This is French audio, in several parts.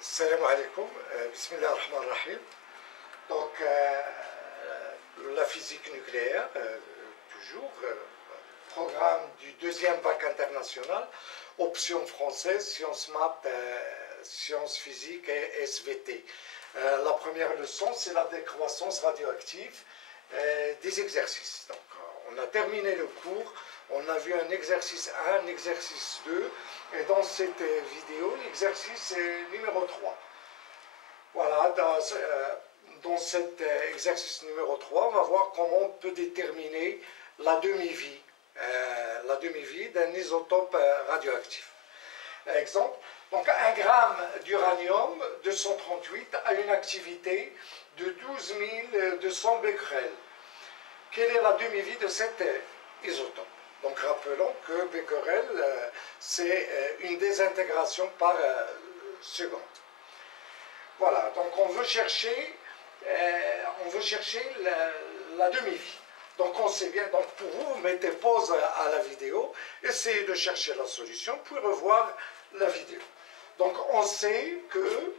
Salam alaikum, bismillah ar-Rahman ar-Rahim. Donc, la physique nucléaire, toujours, programme du deuxième bac international, option française, sciences maths, sciences physiques et SVT. La première leçon, c'est la décroissance radioactive des exercices. Donc, on a terminé le cours, on a vu un exercice 1, un exercice 2, et dans cette vidéo, l'exercice numéro 3. Voilà, dans cet exercice numéro 3, on va voir comment on peut déterminer la demi-vie d'un isotope radioactif. Exemple, donc 1 gramme d'uranium 238 a une activité de 12 200 becquerels. Quelle est la demi-vie de cet isotope? Donc rappelons que becquerel, c'est une désintégration par seconde. Voilà, donc on veut chercher la demi-vie. Donc on sait bien, donc pour vous, mettez pause à la vidéo, essayez de chercher la solution, puis revoir la vidéo. Donc on sait que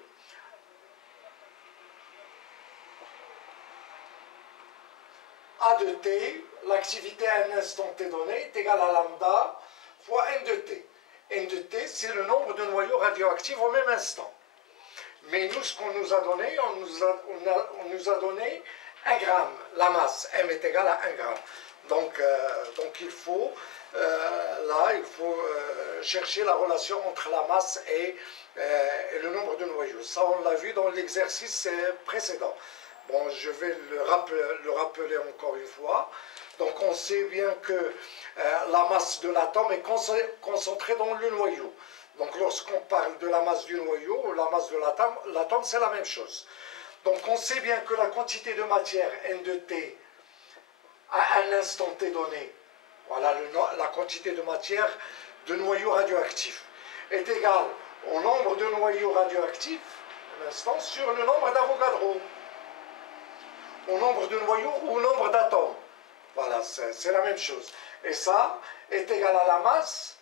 A de t, l'activité à un instant t donné, est égale à lambda fois n de t. N de t, c'est le nombre de noyaux radioactifs au même instant. Mais nous, ce qu'on nous a donné, on nous a donné 1 gramme. La masse, m est égale à 1 gramme. Donc il faut, chercher la relation entre la masse et le nombre de noyaux. Ça, on l'a vu dans l'exercice précédent. Bon, je vais le rappeler encore une fois. Donc on sait bien que la masse de l'atome est concentrée dans le noyau. Donc lorsqu'on parle de la masse du noyau ou la masse de l'atome, c'est la même chose. Donc on sait bien que la quantité de matière N de T à un instant T donné, voilà la quantité de matière de noyaux radioactifs, est égale au nombre de noyaux radioactifs, un instant, sur le nombre d'Avogadro. Au nombre de noyaux ou au nombre d'atomes. Voilà, c'est la même chose. Et ça est égal à la masse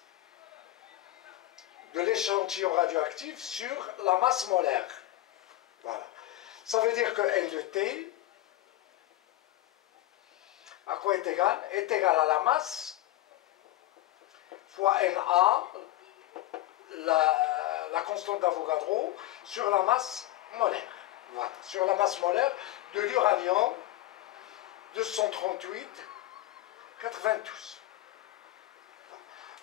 de l'échantillon radioactif sur la masse molaire. Voilà. Ça veut dire que N de T, à quoi est égal? Est égal à la masse fois Na, la constante d'Avogadro, sur la masse molaire. Voilà, sur la masse molaire de l'uranium 238 92.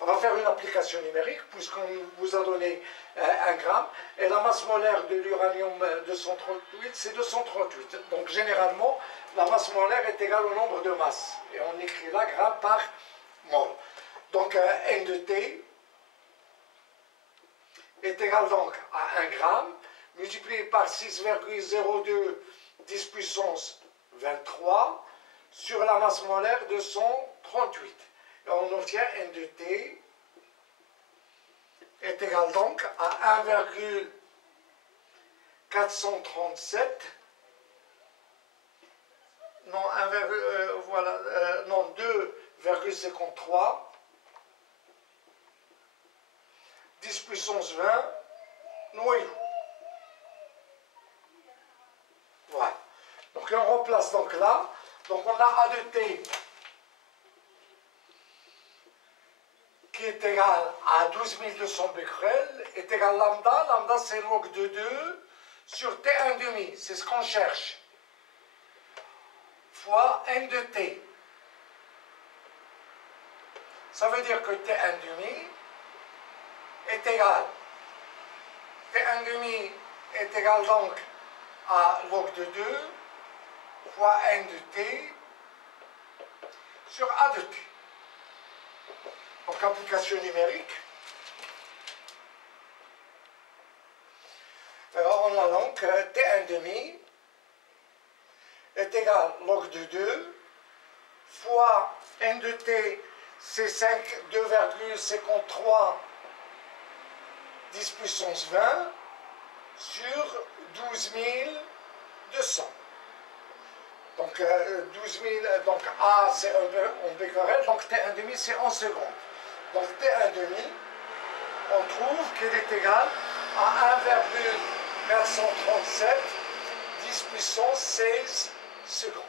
On va faire une application numérique puisqu'on vous a donné 1 gramme et la masse molaire de l'uranium 238 c'est 238. Donc généralement la masse molaire est égale au nombre de masses et on écrit là gramme par mol. Donc N de T est égal donc à 1 gramme multiplié par 6,02 10 puissance 23 sur la masse molaire de 138. Et on obtient N de T est égal donc à 1,437 non, 2,53 10 puissance 20 noyaux. Voilà. Donc on remplace donc là. Donc on a A de T qui est égal à 12 200 becquerels, est égal à lambda. Lambda c'est log de 2 sur T1 demi, c'est ce qu'on cherche. Fois N de T. Ça veut dire que T1 demi est égal. T1 demi est égal donc à log de 2 fois N de T sur A de T. Donc application numérique. Alors on a donc T1 demi est égal log de 2 fois N de T c'est 2,53 10 puissance 20 sur 12 200. Donc 12 000, donc A c'est en becquerel, donc T1 demi c'est en seconde. Donc T1 demi, on trouve qu'elle est égale à 437 10 puissance 16 secondes.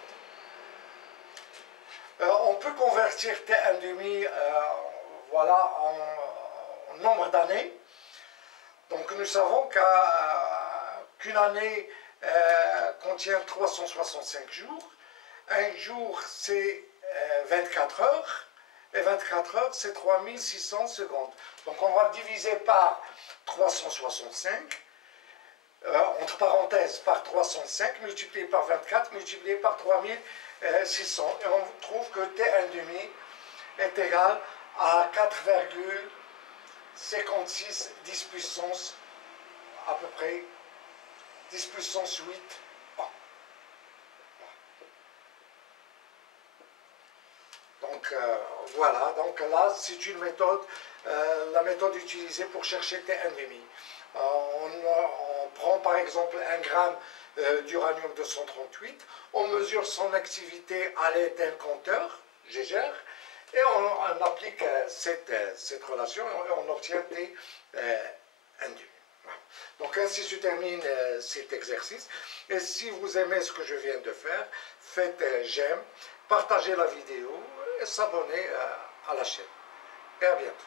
On peut convertir T1,5 voilà, en nombre d'années. Donc nous savons qu'une année contient 365 jours. Un jour c'est 24 heures. Et 24 heures c'est 3600 secondes. Donc on va diviser par 365. Entre parenthèses par 305 multiplié par 24 multiplié par 3600 et on trouve que T1,5 est égal à 4,56 10 puissance à peu près 10 puissance 8 ans. Donc voilà, donc là c'est une méthode, la méthode utilisée pour chercher T1,5. On prend par exemple 1 gramme d'uranium 238, on mesure son activité à l'aide d'un compteur, Geiger, et on applique cette relation et on obtient T1,5. Voilà. Donc ainsi se termine cet exercice. Et si vous aimez ce que je viens de faire, faites j'aime, partagez la vidéo et s'abonnez à la chaîne. Et à bientôt.